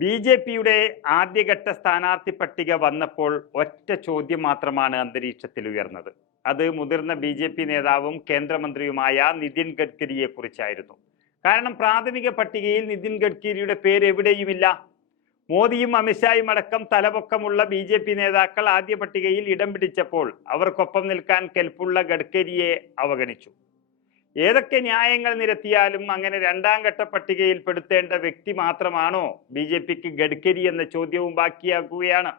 B J പിയുടെ ആദ്യഘട്ട സ്ഥാനാർത്ഥി പട്ടിക വന്നപ്പോൾ ഒറ്റ ചോദ്യം മാത്രമാണ് അന്തരീക്ഷത്തിൽ ഉയർന്നത്. അത് മുതിർന്ന ബി ജെ പി നേതാവും കേന്ദ്രമന്ത്രിയുമായ നിതിൻ ഗഡ്കരിയെ കുറിച്ചായിരുന്നു കാരണം പ്രാഥമിക പട്ടികയിൽ നിതിൻ ഗഡ്കരിയുടെ പേര് എവിടെയുമില്ല. മോദിയും അമിത്ഷായും അടക്കം തലപൊക്കമുള്ള ബി ജെ പി നേതാക്കൾ ആദ്യ പട്ടികയിൽ ഇടം പിടിച്ചപ്പോൾ അവർക്കൊപ്പം നിൽക്കാൻ കെൽപ്പുള്ള ഗഡ്കരിയെ അവഗണിച്ചു. ഏതൊക്കെ ന്യായങ്ങൾ നിരത്തിയാലും അങ്ങനെ രണ്ടാം ഘട്ട പട്ടികയിൽ പെടുത്തേണ്ട വ്യക്തി മാത്രമാണോ ബി ജെ പിക്ക് ഗഡ്കരി എന്ന ചോദ്യവും ബാക്കിയാക്കുകയാണ്.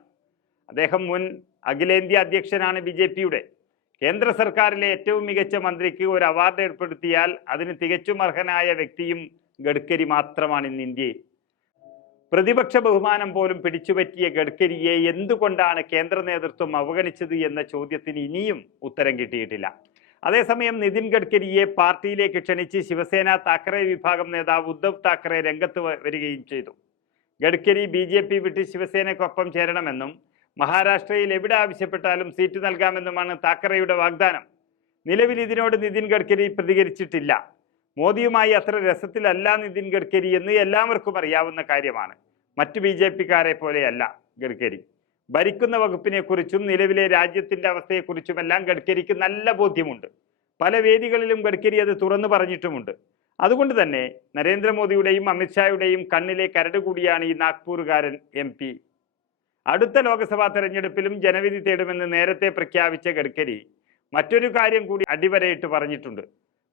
അദ്ദേഹം മുൻ അഖിലേന്ത്യാ അധ്യക്ഷനാണ് ബി ജെ പിയുടെ. കേന്ദ്ര സർക്കാരിലെ ഏറ്റവും മികച്ച മന്ത്രിക്ക് ഒരു അവാർഡ് ഏർപ്പെടുത്തിയാൽ അതിന് തികച്ചും അർഹനായ വ്യക്തിയും ഗഡ്കരി മാത്രമാണ് ഇന്ന് ഇന്ത്യയിൽ. പ്രതിപക്ഷ ബഹുമാനം പോലും പിടിച്ചുപറ്റിയ ഗഡ്കരിയെ എന്തുകൊണ്ടാണ് കേന്ദ്ര നേതൃത്വം അവഗണിച്ചത് എന്ന ചോദ്യത്തിന് ഇനിയും ഉത്തരം കിട്ടിയിട്ടില്ല. അതേസമയം നിതിൻ ഗഡ്കരിയെ പാർട്ടിയിലേക്ക് ക്ഷണിച്ച് ശിവസേന താക്കറെ വിഭാഗം നേതാവ് ഉദ്ധവ് താക്കറെ രംഗത്ത് വരികയും ചെയ്തു. ഗഡ്കരി ബി ജെ പി വിട്ട് ശിവസേനയ്ക്കൊപ്പം ചേരണമെന്നും മഹാരാഷ്ട്രയിൽ എവിടെ ആവശ്യപ്പെട്ടാലും സീറ്റ് നൽകാമെന്നുമാണ് താക്കറെയുടെ വാഗ്ദാനം. നിലവിൽ ഇതിനോട് നിതിൻ ഗഡ്കരി പ്രതികരിച്ചിട്ടില്ല. മോദിയുമായി അത്ര രസത്തിലല്ല നിതിൻ ഗഡ്കരി എന്ന് എല്ലാവർക്കും അറിയാവുന്ന കാര്യമാണ്. മറ്റു ബി ജെ പിക്കാരെ പോലെയല്ല ഗഡ്കരി. ഭരിക്കുന്ന വകുപ്പിനെക്കുറിച്ചും നിലവിലെ രാജ്യത്തിന്റെ അവസ്ഥയെക്കുറിച്ചുമെല്ലാം ഗഡ്കരിക്ക് നല്ല ബോധ്യമുണ്ട്. പല വേദികളിലും ഗഡ്കരി അത് തുറന്നു പറഞ്ഞിട്ടുമുണ്ട്. അതുകൊണ്ട് തന്നെ നരേന്ദ്രമോദിയുടെയും അമിത്ഷായുടെയും കണ്ണിലെ കരട് കൂടിയാണ് ഈ നാഗ്പൂറുകാരൻ എം പി. അടുത്ത ലോക്സഭാ തെരഞ്ഞെടുപ്പിലും ജനവിധി തേടുമെന്ന് നേരത്തെ പ്രഖ്യാപിച്ച ഗഡ്കരി മറ്റൊരു കാര്യം കൂടി അടിവരയിട്ട് പറഞ്ഞിട്ടുണ്ട്.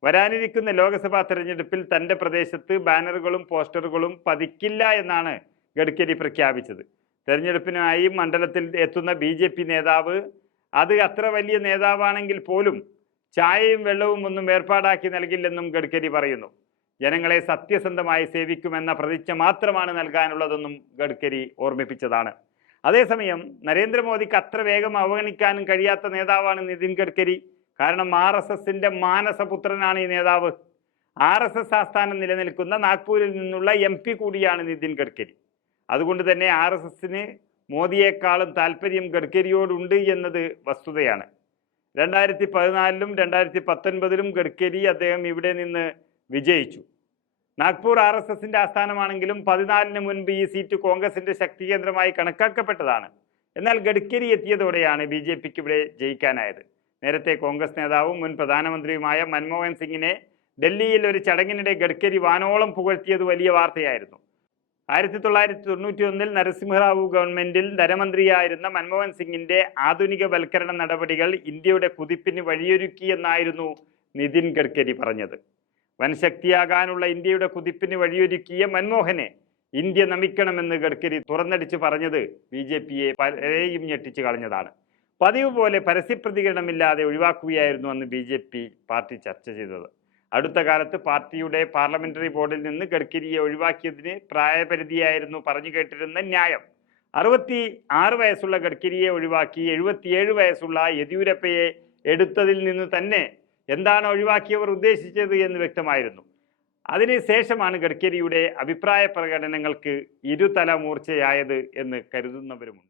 വരാനിരിക്കുന്ന ലോക്സഭാ തെരഞ്ഞെടുപ്പിൽ തന്റെ പ്രദേശത്ത് ബാനറുകളും പോസ്റ്ററുകളും പതിക്കില്ല എന്നാണ് ഗഡ്കരി പ്രഖ്യാപിച്ചത്. തെരഞ്ഞെടുപ്പിനായി മണ്ഡലത്തിൽ എത്തുന്ന ബി ജെ പി നേതാവ് അത് അത്ര വലിയ നേതാവാണെങ്കിൽ പോലും ചായയും വെള്ളവും ഒന്നും ഏർപ്പാടാക്കി നൽകില്ലെന്നും ഗഡ്കരി പറയുന്നു. ജനങ്ങളെ സത്യസന്ധമായി സേവിക്കുമെന്ന പ്രതിജ്ഞ മാത്രമാണ് നൽകാനുള്ളതെന്നും ഗഡ്കരി ഓർമ്മിപ്പിച്ചതാണ്. അതേസമയം നരേന്ദ്രമോദിക്ക് അത്ര വേഗം അവഗണിക്കാനും കഴിയാത്ത നേതാവാണ് നിതിൻ ഗഡ്കരി. കാരണം ആർ എസ് എസിന്റെ മാനസപുത്രനാണ് ഈ നേതാവ്. ആർ എസ് എസ് ആസ്ഥാനം നിലനിൽക്കുന്ന നാഗ്പൂരിൽ നിന്നുള്ള എം പി കൂടിയാണ് നിതിൻ ഗഡ്കരി. അതുകൊണ്ട് തന്നെ ആർ എസ് എസിന് മോദിയേക്കാളും താല്പര്യം ഗഡ്കരിയോടുണ്ട് എന്നത് വസ്തുതയാണ്. രണ്ടായിരത്തി പതിനാലിലും രണ്ടായിരത്തി പത്തൊൻപതിലും ഗഡ്കരി അദ്ദേഹം ഇവിടെ നിന്ന് വിജയിച്ചു. നാഗ്പൂർ ആർ എസ് എസിന്റെ ആസ്ഥാനമാണെങ്കിലും പതിനാലിന് മുൻപ് ഈ സീറ്റ് കോൺഗ്രസിന്റെ ശക്തി കേന്ദ്രമായി കണക്കാക്കപ്പെട്ടതാണ്. എന്നാൽ ഗഡ്കരി എത്തിയതോടെയാണ് ബി ജെ പിക്ക് ഇവിടെ ജയിക്കാനായത്. നേരത്തെ കോൺഗ്രസ് നേതാവും മുൻ പ്രധാനമന്ത്രിയുമായ മൻമോഹൻ സിംഗിനെ ഡൽഹിയിൽ ഒരു ചടങ്ങിനിടെ ഗഡ്കരി വാനോളം പുകഴ്ത്തിയത് വലിയ വാർത്തയായിരുന്നു. ആയിരത്തി തൊള്ളായിരത്തി തൊണ്ണൂറ്റി ഒന്നിൽ നരസിംഹറാവു ഗവൺമെന്റിൽ ധനമന്ത്രിയായിരുന്ന മൻമോഹൻ സിംഗിന്റെ ആധുനികവൽക്കരണ നടപടികൾ ഇന്ത്യയുടെ കുതിപ്പിന് വഴിയൊരുക്കിയെന്നായിരുന്നു നിതിൻ ഗഡ്കരി പറഞ്ഞത്. വൻശക്തിയാകാനുള്ള ഇന്ത്യയുടെ കുതിപ്പിന് വഴിയൊരുക്കിയ മൻമോഹനെ ഇന്ത്യ നമിക്കണമെന്ന് ഗഡ്കരി തുറന്നടിച്ച് പറഞ്ഞത് ബി ജെ പിയെ പലരെയും ഞെട്ടിച്ചു കളഞ്ഞതാണ്. പതിവ് പോലെ പരസ്യപ്രതികരണമില്ലാതെ ഒഴിവാക്കുകയായിരുന്നു അന്ന് ബി പാർട്ടി ചർച്ച ചെയ്തത്. അടുത്ത കാലത്ത് പാർട്ടിയുടെ പാർലമെന്ററി ബോർഡിൽ നിന്ന് ഗഡ്കരിയെ ഒഴിവാക്കിയതിന് പ്രായപരിധിയായിരുന്നു പറഞ്ഞു കേട്ടിരുന്ന ന്യായം. അറുപത്തി ആറ് വയസ്സുള്ള ഗഡ്കരിയെ ഒഴിവാക്കി എഴുപത്തിയേഴ് വയസ്സുള്ള യെദ്യൂരപ്പയെ എടുത്തതിൽ നിന്ന് തന്നെ എന്താണ് ഒഴിവാക്കിയവർ ഉദ്ദേശിച്ചത് എന്ന് വ്യക്തമായിരുന്നു. അതിനുശേഷമാണ് ഗഡ്കരിയുടെ അഭിപ്രായ പ്രകടനങ്ങൾക്ക് ഇരുതല മൂർച്ചയായത് എന്ന് കരുതുന്നവരുമുണ്ട്.